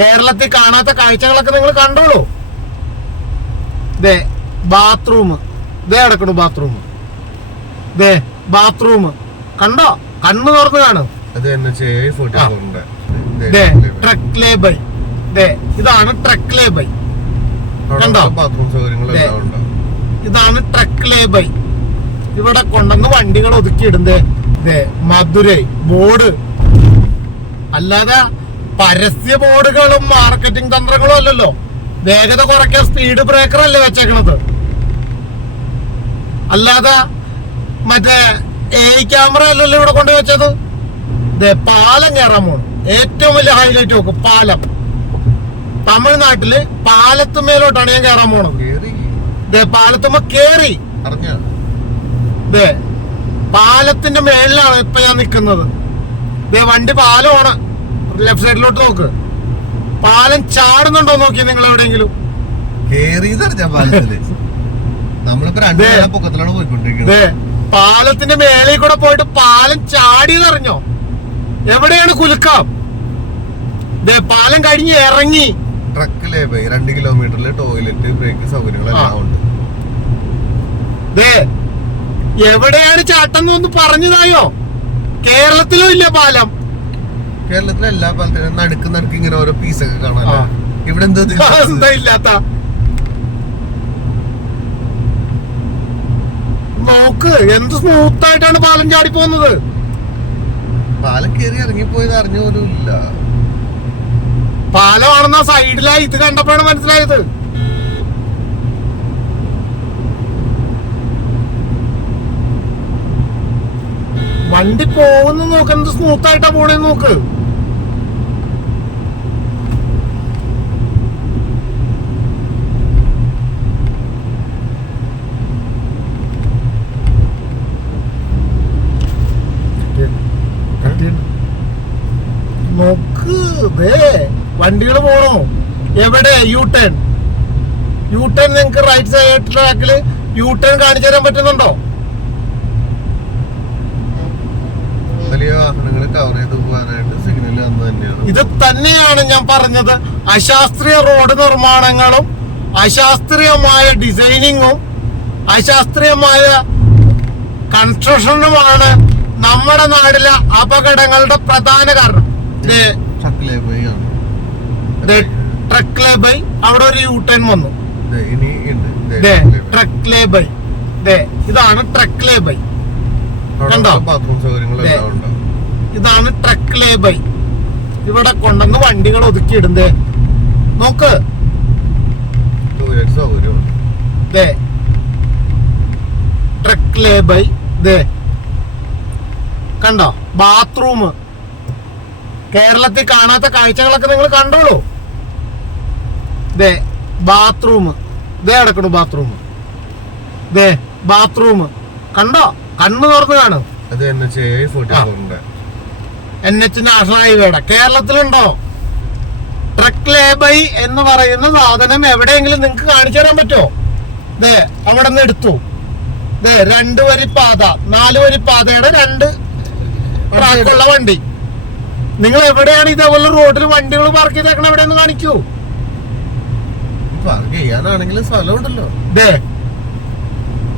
കേരളത്തിൽ കാണാത്ത കാഴ്ചകളൊക്കെ നിങ്ങൾ കണ്ടോളൂ. ദേ ബാത്റൂം ദേ അടക്കണു ബാത്റൂം ദേ ബാത്റൂം കണ്ടോ? കണ്ണു തുറന്ന് കാണും. ട്രക്ക് ലേബൽ ഇതാണ് ട്രക്ക് ലേബൽ കണ്ടോ? ഇതാണ് ട്രക്ക് ലേബൽ ഇവിടെ കൊണ്ടുവന്ന് വണ്ടികൾ ഒതുക്കിയിടുന്നേ മധുരൈ ബോർഡ്. അല്ലാതെ പരസ്യ ബോർഡുകളും മാർക്കറ്റിംഗ് തന്ത്രങ്ങളും അല്ലല്ലോ. വേഗത കുറയ്ക്കാൻ സ്പീഡ് ബ്രേക്കർ അല്ലേ വെച്ചേക്കണത്. അല്ലാതെ മറ്റേ എ ക്യാമറ അല്ലല്ലോ ഇവിടെ കൊണ്ടു വെച്ചത്. പാലം കയറാൻ പോണു. ഏറ്റവും വലിയ ഹൈലൈറ്റ് നോക്ക് പാലം. തമിഴ്നാട്ടിൽ പാലത്തുമേലോട്ടാണ് ഞാൻ കയറാൻ പോണത്. പാലത്തുമ്മ കേറി. പാലത്തിന്റെ മേളിലാണ് ഇപ്പൊ ഞാൻ നിക്കുന്നത്. ദേ വണ്ടി പാലമാണ് ലെഫ്റ്റ് സൈഡിലോട്ട് നോക്ക്. പാലം ചാടുന്നുണ്ടോ നോക്കി നിങ്ങൾ എവിടെയെങ്കിലും പാലത്തിൽ. നമ്മളിപ്പോ രണ്ടു പൊക്കത്തിലാണ് പോയിക്കൊണ്ടിരിക്കുന്നത്. പാലത്തിന്റെ മേലെ കൂടെ പോയിട്ട് പാലം ചാടിയതറിഞ്ഞോ എവിടെയാണ് കുലുക്കാം? പാലം കഴിഞ്ഞ് ഇറങ്ങി. ട്രക്കിലേ പോയി രണ്ട് കിലോമീറ്ററിൽ ടോയ്ലറ്റ് ബ്രേക്ക് സൗകര്യങ്ങളെല്ലാം ഉണ്ട്. എവിടെയാണ് ചാട്ടം എന്ന് പറഞ്ഞതായോ? കേരളത്തിലും ഇല്ല പാലം. കേരളത്തിലെ എല്ലാ പാലത്തിനും നടുക്ക് നടുക്ക് ഇങ്ങനെ ഓരോ പീസൊക്കെ കാണാൻ. ഇവിടെ എന്താ ഇല്ലാത്ത നോക്ക് എന്ത് സ്മൂത്ത് ആയിട്ടാണ് പാലം ചാടി പോകുന്നത് പാലം കയറി ഇറങ്ങിപ്പോയത് അറിഞ്ഞ പോലും ഇല്ല. പാലമാണെന്ന സൈഡിലായി ഇത് കണ്ടപ്പോഴാണ് മനസ്സിലായത്. വണ്ടി പോകുന്നു നോക്ക്. എന്ത് സ്മൂത്ത് ആയിട്ടാ പോണേന്ന് നോക്ക്. നോക്ക്. വണ്ടികൾ പോണോ? എവിടെ? യു ടേൺ യു ടേൺ നിങ്ങക്ക് റൈറ്റ് സൈഡ് ട്രാക്കിൽ യു ടേൺ കാണിച്ചു തരാൻ പറ്റുന്നുണ്ടോ വലിയ വാഹനങ്ങൾ കവർ ചെയ്ത് പോകാനായിട്ട് സിഗ്നൽ വന്നു തന്നെയാണ് ഇത് തന്നെയാണ് ഞാൻ പറഞ്ഞത്. അശാസ്ത്രീയ റോഡ് നിർമ്മാണങ്ങളും അശാസ്ത്രീയമായ ഡിസൈനിങ്ങും അശാസ്ത്രീയമായ കൺസ്ട്രക്ഷനുമാണ് നമ്മുടെ നാട്ടിലെ അപകടങ്ങളുടെ പ്രധാന കാരണം. ട്രക്ക് ലേബൈ അവിടെ ഒരു യു ടേൺ വന്നു ട്രക്ക് ലേബൈ ഇതാണ് ട്രക്ക് ലേബൈ കണ്ടോ? ബാത്റൂം സൗകര്യങ്ങളെല്ലാം ഉണ്ട് ഇതാണ് ട്രക്ക് ലേബൈ ഇവിടെ കൊണ്ടുവന്ന് വണ്ടികൾ ഒതുക്കിയിടുന്നേ. നോക്ക്. ട്രക്ക് ലേബൈ ദേ. കണ്ടോ? ബാത്റൂം കേരളത്തിൽ കാണാത്ത കാഴ്ചകളൊക്കെ നിങ്ങൾ കണ്ടോളൂ. ദേ ബാത്റൂം ദേ അടക്കണു ബാത്റൂം ദേ ബാത്റൂം കണ്ടോ? കണ്ണു തുറന്ന് കാണും. അത് എൻ എച്ച് ഫോർട്ടി ഫോറിന്റെ എൻ എച്ച് നാഷണൽ ഹൈവേയുടെ കേരളത്തിലുണ്ടോ? ട്രക്ക് ലേബൈ എന്ന് പറയുന്ന സാധനം എവിടെയെങ്കിലും നിങ്ങൾക്ക് കാണിച്ചു തരാൻ പറ്റുമോ? ദേ അവിടെ നിന്ന് എടുത്തു. ദേ രണ്ട് വരി പാത. നാല് വരി പാതയുടെ രണ്ട് ട്രാക്കുള്ള വണ്ടി. നിങ്ങൾ എവിടെയാണ് ഇതേപോലെ റോഡിൽ വണ്ടികൾ പാർക്ക് ചെയ്തേക്കണം എവിടെയെന്ന് കാണിക്കൂ. പാർക്ക് ചെയ്യാനാണെങ്കിലും സ്ഥലമുണ്ടല്ലോ. ദേ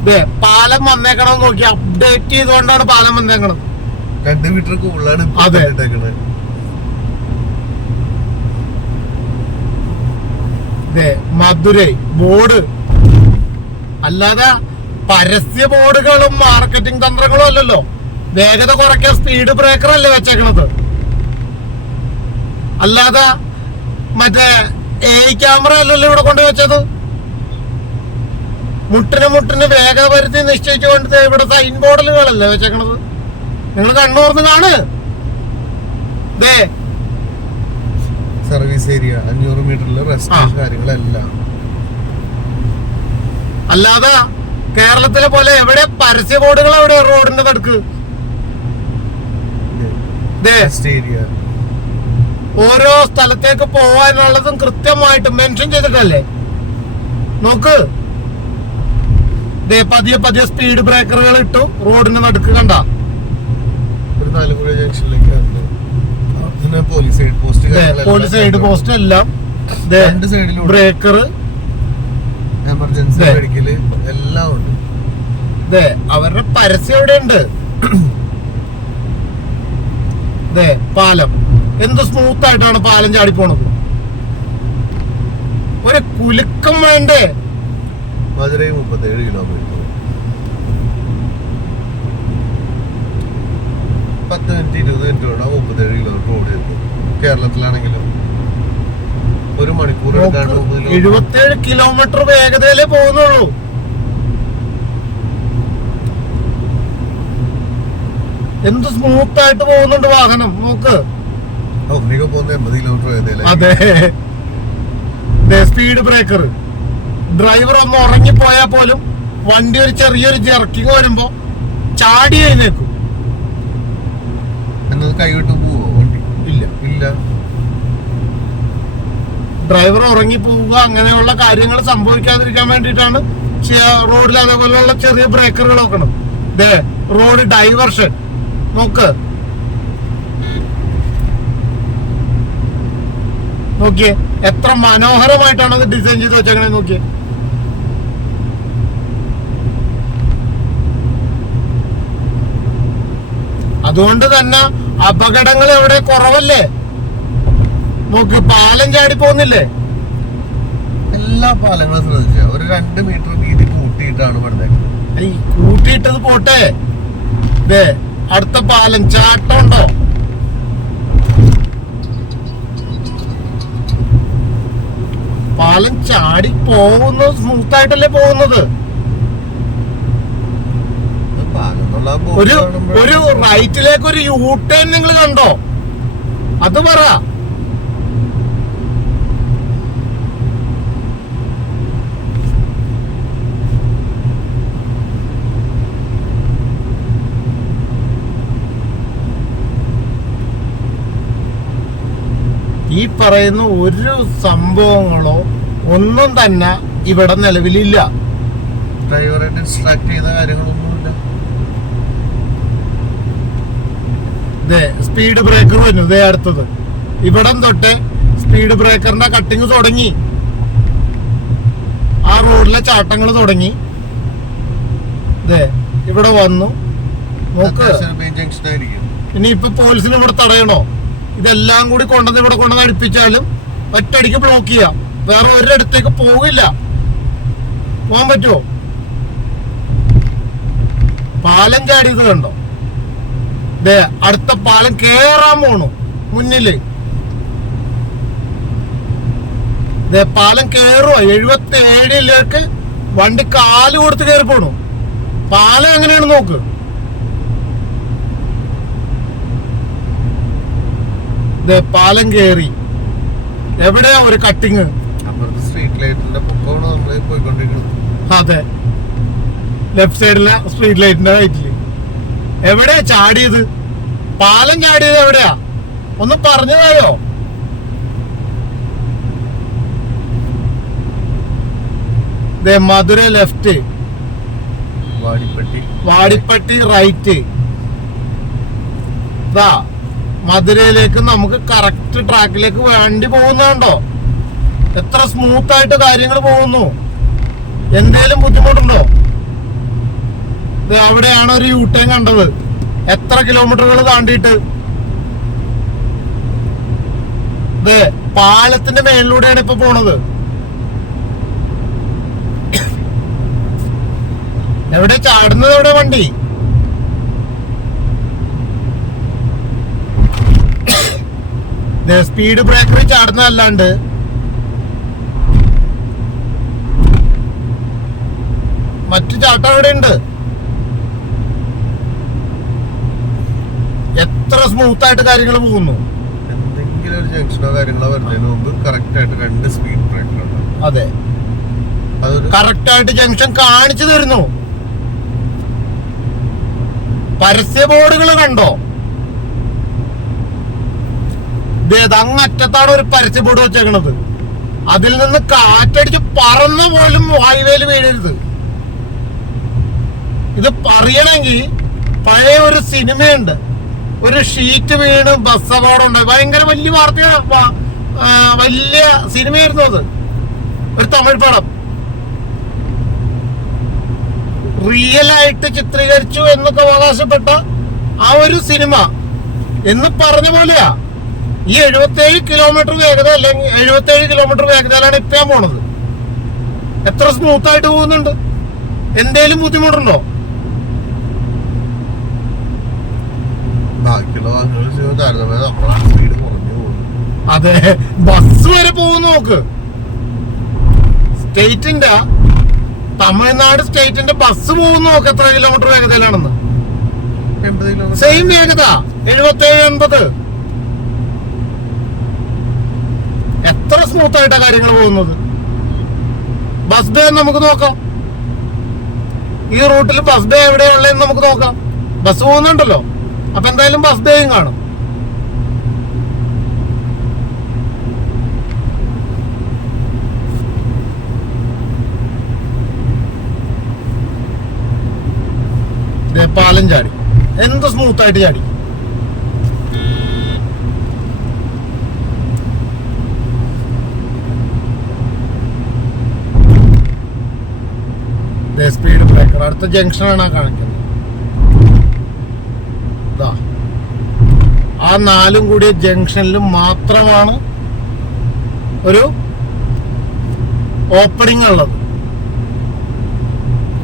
ദേ പാലം വന്നേക്കണം നോക്കി. അപ്ഡേറ്റ് ചെയ്തുകൊണ്ടാണ് പാലം വന്നേക്കണത്. രണ്ട് മീറ്റർ കൂടുതലാണ് അതെ. ഇട്ടേക്കണത്. ദേ മധുരൈ ബോർഡ്. അല്ലാതെ പരസ്യ ബോർഡുകളും മാർക്കറ്റിംഗ് തന്ത്രങ്ങളും അല്ലല്ലോ. വേഗത കുറയ്ക്കാൻ സ്പീഡ് ബ്രേക്കർ അല്ലേ വെച്ചേക്കണത്. അല്ലാതെ മറ്റേ എ ക്യാമറ അല്ലല്ലോ ഇവിടെ കൊണ്ടു വെച്ചത്. മുട്ടിന് മുട്ടിന് വേഗപരിധി നിശ്ചയിച്ചുകൊണ്ട് ഇവിടെ സൈൻ ബോർഡിലുകളല്ലേ വെച്ചേക്കണത്. നിങ്ങൾ കണ്ണൂർന്ന് കാണ് ദേ. സർവീസ് ഏരിയ അഞ്ഞൂറ് മീറ്ററിൽ റെസ്റ്റ് കാര്യങ്ങളെല്ലാം. അല്ലാതെ കേരളത്തിലെ പോലെ എവിടെ പരസ്യ ബോർഡുകൾ എവിടെ റോഡിന്റെ നടുക്ക്? ഓരോ സ്ഥലത്തേക്ക് പോവാനുള്ളതും കൃത്യമായിട്ട് മെൻഷൻ ചെയ്തിട്ടല്ലേ? നോക്ക്. ദേ പതിയെ പതിയെ സ്പീഡ് ബ്രേക്കറുകൾ ഇട്ടു റോഡിന്റെ നടുക്ക് കണ്ട. ഒരു Alappuzha ജംഗ്ഷനിലേക്ക് police side post police side post എല്ലാം. രണ്ട് സൈഡിലും ബ്രേക്കർ എമർജൻസി. മെഡിക്കൽ എല്ലാം ഉണ്ട്. അവരുടെ പരസ്യം ഇവിടെ ഉണ്ട് പാലം. എന്ത് സ്മൂത്ത് ആയിട്ടാണ് പാലം ചാടി പോണത് ഒരു കുലുക്കം വേണ്ടേ? മധുരൈ മുപ്പത്തേഴ് കിലോമീറ്റർ ഇരുപത് മിനിറ്റ് കൊണ്ട് മുപ്പത്തേഴ് കിലോമീറ്റർ ഓടി കേരളത്തിലാണെങ്കിലും ഒരു മണിക്കൂർ എടുക്കാണ്ട് എഴുപത്തേഴ് കിലോമീറ്റർ. വേഗതയിലേ പോകുന്നുള്ളൂ. എന്ത് സ്മൂത്ത് ആയിട്ട് പോകുന്നുണ്ട് വാഹനം നോക്ക്. ഒന്നിക്കെ പോകുന്ന എൺപത് കിലോമീറ്റർ വേഗതയിലായി അതെ. സ്പീഡ് ബ്രേക്കർ ഡ്രൈവർ ഒന്ന് ഉറങ്ങിപ്പോയാൽ പോലും വണ്ടി ഒരു ചെറിയൊരു ജെർക്കിങ് വരുമ്പോ ചാടി എഴുന്നേക്കും എന്നത് കൈവിട്ട് പോവോ? ഇല്ല. ഇല്ല. ഡ്രൈവർ ഉറങ്ങി പോവുക അങ്ങനെയുള്ള കാര്യങ്ങൾ സംഭവിക്കാതിരിക്കാൻ വേണ്ടിയിട്ടാണ് റോഡിൽ അതേപോലെയുള്ള ചെറിയ ബ്രേക്കറുകൾ നോക്കണം റോഡ് ഡൈവർഷൻ. നോക്ക്. നോക്കിയേ എത്ര മനോഹരമായിട്ടാണ് അത് ഡിസൈൻ ചെയ്ത് വെച്ചങ്ങനെ നോക്കിയേ. അതുകൊണ്ട് തന്നെ അപകടങ്ങൾ എവിടെ കുറവല്ലേ? നോക്ക് പാലം ചാടി പോകുന്നില്ലേ എല്ലാ പാലങ്ങളും ശ്രദ്ധിച്ച? ഒരു രണ്ട് മീറ്റർ വീതി കൂട്ടിയിട്ടാണ് പണിതേക്കുന്നത്. ഈ കൂട്ടിയിട്ടത് പോട്ടെ. ദേ അടുത്ത പാലം ചാട്ടമുണ്ടോ? പാലം ചാടി പോകുന്നത് സ്മൂത്ത് ആയിട്ടല്ലേ പോകുന്നത് പാലം എന്നുള്ള ആ board ഒരു ഒരു റൈറ്റിലേക്ക് ഒരു യൂ ടേൺ നിങ്ങൾ കണ്ടോ? അത് പറ. ഈ പറയുന്ന ഒരു സംഭവങ്ങളോ ഒന്നും തന്നെ ഇവിടെ നിലവിലില്ല. ഡ്രൈവറെ ഇൻസ്ട്രക്ട് ചെയ്ത കാര്യങ്ങളൊന്നുമില്ല ദേ സ്പീഡ് ബ്രേക്കർ വരുന്നു ദേ അടുത്തത്. ഇവിടം തൊട്ട് സ്പീഡ് ബ്രേക്കറിന്റെ കട്ടിങ് തുടങ്ങി. ആ റോഡിലെ ചാട്ടങ്ങൾ തുടങ്ങി. ദേ ഇവിടെ വന്നു. നോക്ക്. ഇനി ഇപ്പൊ പോലീസിന് ഇവിടെ തടയണോ? ഇതെല്ലാം കൂടി കൊണ്ടുവന്ന് ഇവിടെ കൊണ്ടുവന്ന് അടുപ്പിച്ചാലും ഒറ്റടിക്ക് ബ്ലോക്ക് ചെയ്യാം. വേറെ ഒരിടത്തേക്ക് പോകില്ല പോകാൻ പറ്റുമോ പാലം ചാടിയത് കണ്ടോ? അടുത്ത പാലം കേറാൻ പോണു. മുന്നിൽ. പാലം കേറുക എഴുപത്തി ഏഴിലേക്ക് വണ്ടി കാൽ കൊടുത്ത് കയറി പോണു. പാലം എങ്ങനെയാണ് നോക്ക്? പാലം കേറി. എവിടെയാ ഒരു കട്ടിങ് സ്ട്രീറ്റ് ലൈറ്റിന്റെ പൊക്കമാണ് നമ്മൾ പോയിക്കൊണ്ടിരിക്കുന്നത്. അതെ. ലെഫ്റ്റ് സൈഡിലെ സ്ട്രീറ്റ് ലൈറ്റിന്റെ റൈറ്റിൽ എവിടെയാ ചാടിയത്? പാലം ചാടിയത് എവിടെയാ? ഒന്ന് പറഞ്ഞതായോ മധുര ലെഫ്റ്റ് വാടിപ്പട്ടി. വാടിപ്പട്ടി റൈറ്റ് ഇതാ മധുരയിലേക്ക് നമുക്ക് കറക്റ്റ് ട്രാക്കിലേക്ക് വേണ്ടി പോകുന്നുണ്ടോ എത്ര സ്മൂത്ത് ആയിട്ട് കാര്യങ്ങൾ പോകുന്നു. എന്തേലും ബുദ്ധിമുട്ടുണ്ടോ? അവിടെയാണ് ഒരു യൂട്ടേൺ കണ്ടത്. എത്ര കിലോമീറ്ററുകൾ താണ്ടിയിട്ട്? പാലത്തിന്റെ മേളിലൂടെയാണ് ഇപ്പൊ പോണത്. എവിടെ ചാടുന്നത് എവിടെ വണ്ടി? സ്പീഡ് ബ്രേക്കറിൽ ചാടുന്നതല്ലാണ്ട്. മറ്റു ചാട്ടം അവിടെ ഉണ്ട്. എത്ര സ്മൂത്ത് ആയിട്ട് കാര്യങ്ങൾ പോകുന്നു. എന്തെങ്കിലും ഒരു ജംഗ്ഷനോ കാര്യങ്ങളോ വരുന്നതിന് മുമ്പ് കറക്റ്റ് ആയിട്ട് രണ്ട് സ്പീഡ് ബ്രേക്കർ അതെ. അതൊരു കറക്റ്റ് ആയിട്ട് ജംഗ്ഷൻ കാണിച്ചു തരുന്നു. പരസ്യ ബോർഡുകൾ കണ്ടോ? അങ്ങറ്റത്താണ് ഒരു പരസ്യ ബോർഡ് വെച്ചേക്കണത്. അതിൽ നിന്ന് കാറ്റടിച്ച് പറന്ന പോലും ഹൈവേയിൽ വീഴരുത്. ഇത് പറയണമെങ്കിൽ പഴയ ഒരു സിനിമയുണ്ട്. ഒരു ഷീറ്റ് വീണ് ബസ് അപകടം ഉണ്ടായി ഭയങ്കര വലിയ വാർത്തയാണ് വലിയ സിനിമയായിരുന്നു അത്. ഒരു തമിഴ് പടം. റിയൽ ആയിട്ട് ചിത്രീകരിച്ചു എന്നൊക്കെ അവകാശപ്പെട്ട ആ ഒരു സിനിമ. എന്ന് പറഞ്ഞ പോലെയാ. ഈ എഴുപത്തേഴ് കിലോമീറ്റർ വേഗത അല്ലെങ്കിൽ എഴുപത്തേഴ് കിലോമീറ്റർ വേഗതയിലാണ് ഇപ്പം പോണത്. എത്ര സ്മൂത്ത് ആയിട്ട് പോകുന്നുണ്ട്? എന്തേലും ബുദ്ധിമുട്ടുണ്ടോ? ബാക്കിയുള്ള വാഹനങ്ങൾ വെച്ച് താരതമ്യം നമ്മളെ സ്പീഡ് കുറഞ്ഞു പോകും. അതെ. ബസ് വരെ പോകുന്നു നോക്ക്. സ്റ്റേറ്റിന്റെ തമിഴ്നാട് സ്റ്റേറ്റിന്റെ ബസ് പോകുന്നു നോക്ക് എത്ര കിലോമീറ്റർ വേഗതയിലാണെന്ന്. സെയിം വേഗത. എഴുപത്തേഴ് എൺപത്. എത്ര സ്മൂത്ത് ആയിട്ടാ കാര്യങ്ങൾ പോകുന്നത്. ബസ് ബേ നമുക്ക് നോക്കാം. ഈ റൂട്ടിൽ ബസ് ബേ എവിടെയുള്ളതെന്ന് നമുക്ക് നോക്കാം. ബസ് പോകുന്നുണ്ടല്ലോ. അപ്പൊ എന്തായാലും ബസ് ഡേയും കാണും. പാലം ചാടി. എന്ത് സ്മൂത്ത് ആയിട്ട് ചാടി. സ്പീഡ് ബ്രേക്കർ അടുത്ത ജംഗ്ഷനാണ് കാണിക്കുന്നത്. ദാ. ആ നാലും കൂടിയ ജംഗ്ഷനിൽ മാത്രമാണ് ഒരു ഓപ്പണിംഗ് ഉള്ളത്.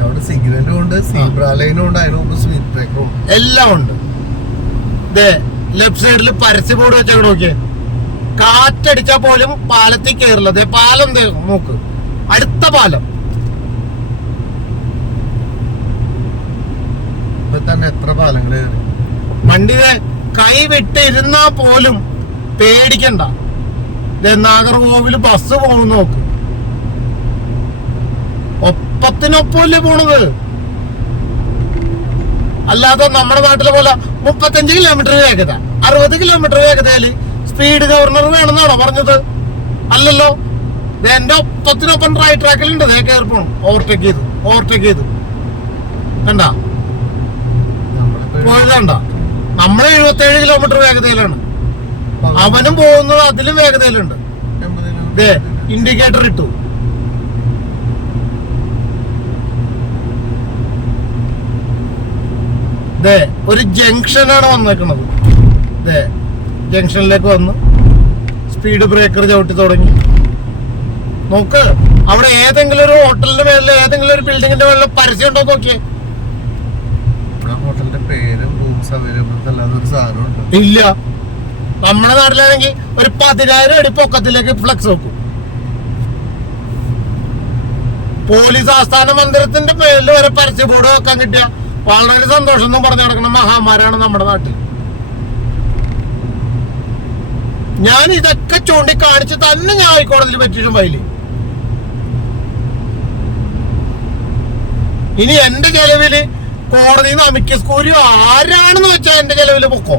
അവിടെ സിഗ്നലും ഉണ്ട് സീബ്ര ലൈനും ഉണ്ട് അതിന് മുമ്പ് സ്പീഡ് ബ്രേക്കറും എല്ലാം ഉണ്ട്. ലെഫ്റ്റ് സൈഡിൽ പരസ്യ ബോർഡ് വെച്ചാൽ നോക്കിയേ. കാറ്റടിച്ചാ പോലും പാലത്തിൽ കയറില്ല അതെ പാലം നോക്ക്. അടുത്ത പാലം. ഇപ്പൊ തന്നെ എത്ര പാലങ്ങൾ കയറി? വണ്ടി കൈവിട്ടിരുന്നാ പോലും പേടിക്കണ്ട. നാഗർകോവിൽ ബസ് പോകുന്നു നോക്ക്. ഒപ്പത്തിനൊപ്പമല്ലേ പോണത്? അല്ലാതെ നമ്മുടെ നാട്ടിലെ പോലെ മുപ്പത്തഞ്ച് കിലോമീറ്റർ വേഗത അറുപത് കിലോമീറ്റർ വേഗതയിൽ സ്പീഡ് ഗവർണർ വേണമെന്നാണോ പറഞ്ഞത്? അല്ലല്ലോ. എന്റെ ഒപ്പത്തിനൊപ്പം റൈറ്റ് ട്രാക്കിലുണ്ട് ദേ കയറി പോണം. ഓവർടേക്ക് ചെയ്തു. ഓവർടേക്ക് ചെയ്തു. കണ്ട? നമ്മളിപ്പോ പോയതാണ്ട എഴുപത്തി ഏഴ് കിലോമീറ്റർ വേഗതയിലാണ്. അവനും പോകുന്നത് അതിലും വേഗതയിലുണ്ട്. ഇൻഡിക്കേറ്റർ ഇട്ടു. ഒരു ജംഗ്ഷനാണ് വന്നേക്കുന്നത് ജംഗ്ഷനിലേക്ക് വന്ന് സ്പീഡ് ബ്രേക്കർ ചവിട്ടി തുടങ്ങി. നോക്ക് അവിടെ ഏതെങ്കിലും ഒരു ഹോട്ടലിന്റെ മേളിൽ ഏതെങ്കിലും ഒരു ബിൽഡിങ്ങിന്റെ മേളിൽ പരസ്യം ഉണ്ടോ നോക്കിയേ. ഹോട്ടലിന്റെ പേരും റൂംസ് ഇല്ല. നമ്മുടെ നാട്ടിലാണെങ്കിൽ ഒരു പതിനായിരം അടി പൊക്കത്തിലേക്ക് ഫ്ലക്സ് വെക്കും. പോലീസ് ആസ്ഥാന മന്ദിരത്തിന്റെ പേരിൽ വരെ പരസ്യ ബോർഡ് വെക്കാൻ കിട്ടിയ വളരെ സന്തോഷം എന്നും പറഞ്ഞു നടക്കുന്ന മഹാമാരാണ് നമ്മുടെ നാട്ടിൽ. ഞാൻ ഇതൊക്കെ ചൂണ്ടിക്കാണിച്ച് തന്നെ ഞാൻ ഹൈക്കോടതിയിൽ പറ്റിയിട്ടും ഫയൽ ഇനി എന്റെ ചെലവിൽ നിന്ന് അമിക്കസ് കോരിയോ ആരാണെന്ന് വെച്ചാൽ എന്റെ ചെലവിൽ പൊക്കോ?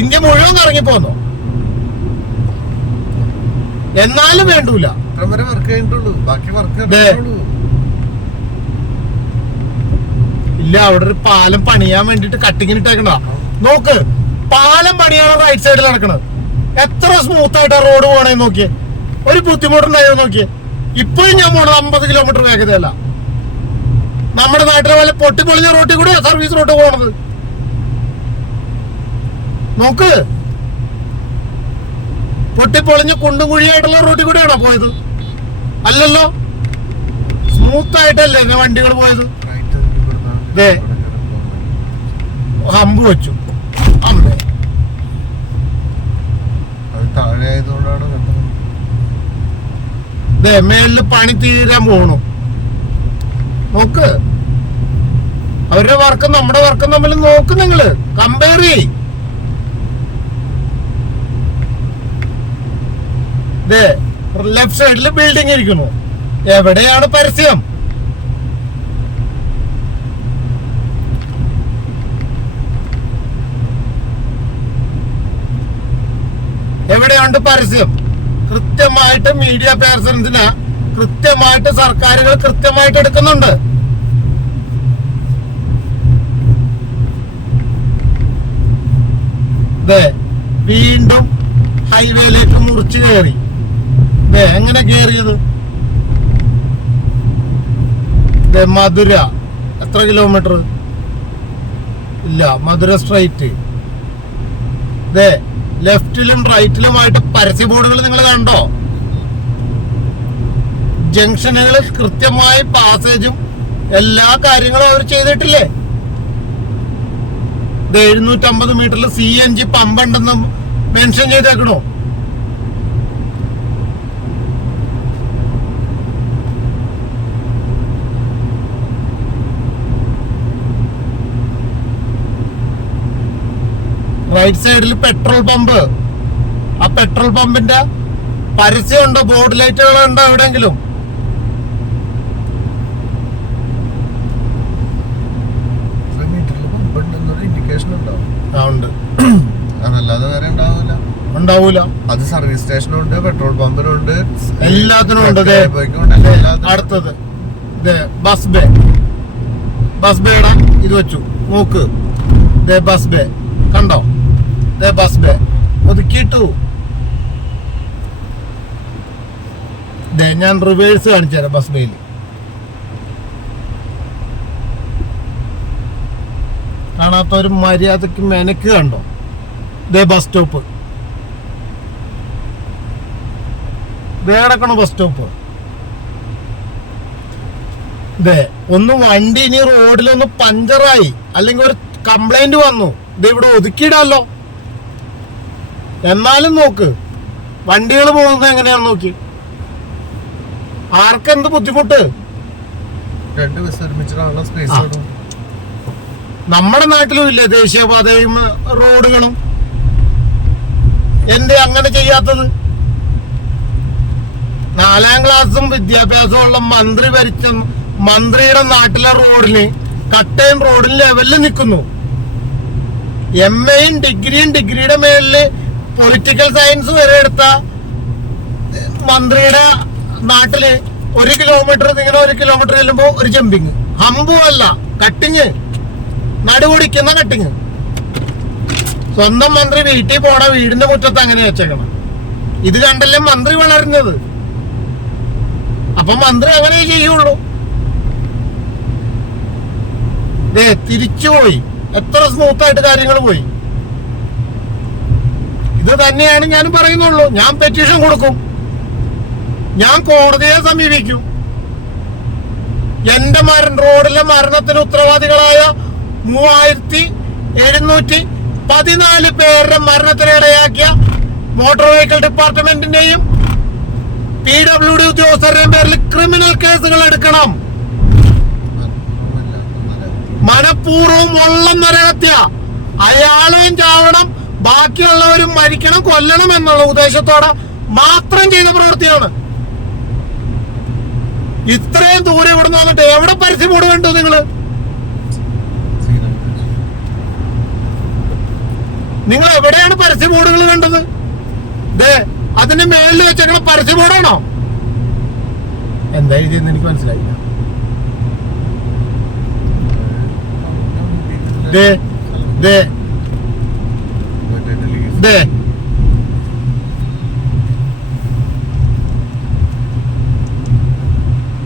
ഇന്ത്യ മുഴുവൻ ഇറങ്ങിപ്പോന്നോ? എന്നാലും വേണ്ടൂല. ഇല്ല അവിടെ ഒരു പാലം പണിയാൻ വേണ്ടിട്ട് കട്ടിങ്ങിന് ഇട്ടേക്കണ നോക്ക് പാലം പണിയാണ് റൈറ്റ് സൈഡിൽ നടക്കണത്. എത്ര സ്മൂത്ത് ആയിട്ട് റോഡ് പോകണേ നോക്കിയേ. ഒരു ബുദ്ധിമുട്ടുണ്ടായോ നോക്കിയേ. ഇപ്പോഴും ഞാൻ പോണത് അമ്പത് കിലോമീറ്റർ വേഗതയല്ല. നമ്മുടെ നാട്ടിലെ പോലെ പൊട്ടിപ്പൊളിഞ്ഞ റോട്ടിൽ കൂടെ സർവീസ് റോട്ട് പോണത്? നോക്ക്. പൊട്ടിപ്പൊളിഞ്ഞ കുണ്ടും കുഴിയായിട്ടുള്ള റോട്ടിൽ കൂടെയാണോ പോയത്? അല്ലല്ലോ. സ്മൂത്ത് ആയിട്ടല്ലേ വണ്ടികൾ പോയത്. ഹമ്പ് വെച്ചു. അമ്മേ മേലിൽ പണി തീരാൻ പോണു. നോക്ക്. അവരുടെ വർക്കും നമ്മുടെ വർക്കും തമ്മിൽ നോക്ക് നിങ്ങൾ. കമ്പയർ ചെയ് ലെഫ്റ്റ് സൈഡിൽ ബിൽഡിംഗ് ഇരിക്കുന്നു. എവിടെയാണ് പരസ്യം? എവിടെയുണ്ട് പരസ്യം? കൃത്യമായിട്ട് മീഡിയ പേഴ്സൺസിന് കൃത്യമായിട്ട് സർക്കാരുകൾ കൃത്യമായിട്ട് എടുക്കുന്നുണ്ട്. വീണ്ടും ഹൈവേയിലേക്ക് മുറിച്ചു കയറി. എങ്ങനെ കയറിയത്? മധുര. എത്ര കിലോമീറ്റർ ഇല്ല മധുര സ്ട്രൈറ്റ് ലെഫ്റ്റിലും റൈറ്റിലുമായിട്ട് പരസ്യ ബോർഡുകൾ നിങ്ങൾ കണ്ടോ? ജംഗ്ഷനുകൾ കൃത്യമായി പാസേജും എല്ലാ കാര്യങ്ങളും അവർ ചെയ്തിട്ടില്ലേ? ഇത് എഴുന്നൂറ്റമ്പത് മീറ്ററിൽ സി എൻ ജി പമ്പ് ഉണ്ടെന്ന് മെൻഷൻ ചെയ്തേക്കണോ? റൈറ്റ് സൈഡിൽ പെട്രോൾ പമ്പ് ആ പെട്രോൾ പമ്പിന്റെ പരസ്യമുണ്ടോ ബോർഡ് ലൈറ്റുകളുണ്ടോ എവിടെയെങ്കിലും മീറ്ററിൽ പമ്പുണ്ടെന്നൊരു ഇൻഡിക്കേഷൻ ഉണ്ടാവും ആ ഉണ്ട് അതല്ലാതെ വേറെ ഉണ്ടാവില്ല ഉണ്ടാവൂല. അത് സർവീസ് സ്റ്റേഷനുണ്ട് പെട്രോൾ പമ്പിനുണ്ട് എല്ലാത്തിനും ഉണ്ട് അടുത്തത്. ബസ് ബേ ബസ് ബേടാ ഇത് വെച്ചു. നോക്ക്. ദേ ബസ് ബേ കണ്ടോ? ദേ ബസ് ബേ ഒതുക്കിയിട്ടു. ദേ ഞാൻ റിവേഴ്സ് കാണിച്ചു തരാം ബസ് ബേയിൽ കാണാത്ത ഒരു മര്യാദയ്ക്ക് മെനക്ക് കണ്ടോ? ദേ ബസ് സ്റ്റോപ്പ് ദേ കിടക്കണ ബസ് സ്റ്റോപ്പ് ദേ ഒന്ന് വണ്ടി ഇനി റോഡിലൊന്ന് പഞ്ചറായി അല്ലെങ്കിൽ ഒരു കംപ്ലൈന്റ് വന്നു. ഇത് ഇവിടെ ഒതുക്കിയിടാലോ. എന്നാലും നോക്ക്. വണ്ടികൾ പോകുന്നത് എങ്ങനെയാന്ന് നോക്കി. ആർക്കെന്ത് ബുദ്ധിമുട്ട്? രണ്ട് ബസ് ഒരുമിച്ചിട്ടാണല്ലോ സ്പേസ്. നമ്മുടെ നാട്ടിലും ഇല്ലേ ദേശീയപാതയും റോഡുകളും എന്തേ അങ്ങനെ ചെയ്യാത്തത്? നാലാം ക്ലാസ്സും വിദ്യാഭ്യാസമുള്ള മന്ത്രി ഭരിച്ച മന്ത്രിയുടെ നാട്ടിലെ റോഡിന് കട്ടയും റോഡിൽ ലെവലിൽ നിൽക്കുന്നു എം എയും ഡിഗ്രിയും ഡിഗ്രിയുടെ മേലിൽ പൊളിറ്റിക്കൽ സയൻസ് വരെ എടുത്ത മന്ത്രിയുടെ നാട്ടിൽ ഒരു കിലോമീറ്റർ ഇങ്ങനെ ഒരു കിലോമീറ്റർ ചെല്ലുമ്പോ ഒരു ജമ്പിങ് ഹമ്പും അല്ല കട്ടിങ് നടുപൊടിക്കുന്ന കട്ടിങ് സ്വന്തം മന്ത്രി വീട്ടിൽ പോണ വീടിന്റെ മുറ്റത്ത് അങ്ങനെ വെച്ചേക്കണം. ഇത് കണ്ടല്ലേ മന്ത്രി വളരുന്നത്. അപ്പൊ മന്ത്രി അങ്ങനെ ചെയ്യുള്ളൂ. തിരിച്ചുപോയി എത്ര സ്മൂത്ത് ആയിട്ട് കാര്യങ്ങൾ പോയി. ഇത് തന്നെയാണ് ഞാൻ പറയുന്നുള്ളൂ. ഞാൻ പെറ്റീഷൻ കൊടുക്കും. ഞാൻ കോടതിയെ സമീപിക്കും. എന്റെ മരണ റോഡിലെ മരണത്തിന് ഉത്തരവാദികളായ മൂവായിരത്തി എഴുന്നൂറ്റി പതിനാല് പേരുടെ മരണത്തിനിടയാക്കിയ മോട്ടോർ വെഹിക്കിൾ ഡിപ്പാർട്ട്മെന്റിന്റെയും പി ഡബ്ല്യു ഡി ഉദ്യോഗസ്ഥരുടെയും പേരിൽ ക്രിമിനൽ കേസുകൾ എടുക്കണം. മനഃപൂർവം ഉള്ളം നരഹത്യ അയാളെയും ചാവണം ബാക്കിയുള്ളവരും മരിക്കണം കൊല്ലണം എന്നുള്ള ഉദ്ദേശത്തോടെ മാത്രം ചെയ്ത പ്രവൃത്തിയാണ്. ഇത്രയും ദൂരെ ഇവിടെ നിന്ന് വന്നിട്ട് എവിടെ പരസ്യം കൊടുക്കണ്ടോ കണ്ടു നിങ്ങൾ? നിങ്ങൾ എവിടെയാണ് പരസ്യ ബോർഡുകൾ കണ്ടത്? ദേ അതിന്റെ മേളിൽ വെച്ചേക്കണ പരസ്യം ബോർഡാണോ? എന്താ എഴുതിയെന്ന് എനിക്ക് മനസ്സിലായില്ല.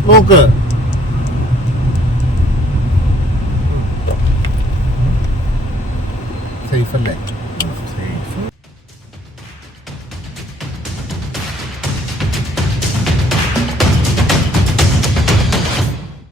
നോക്ക്.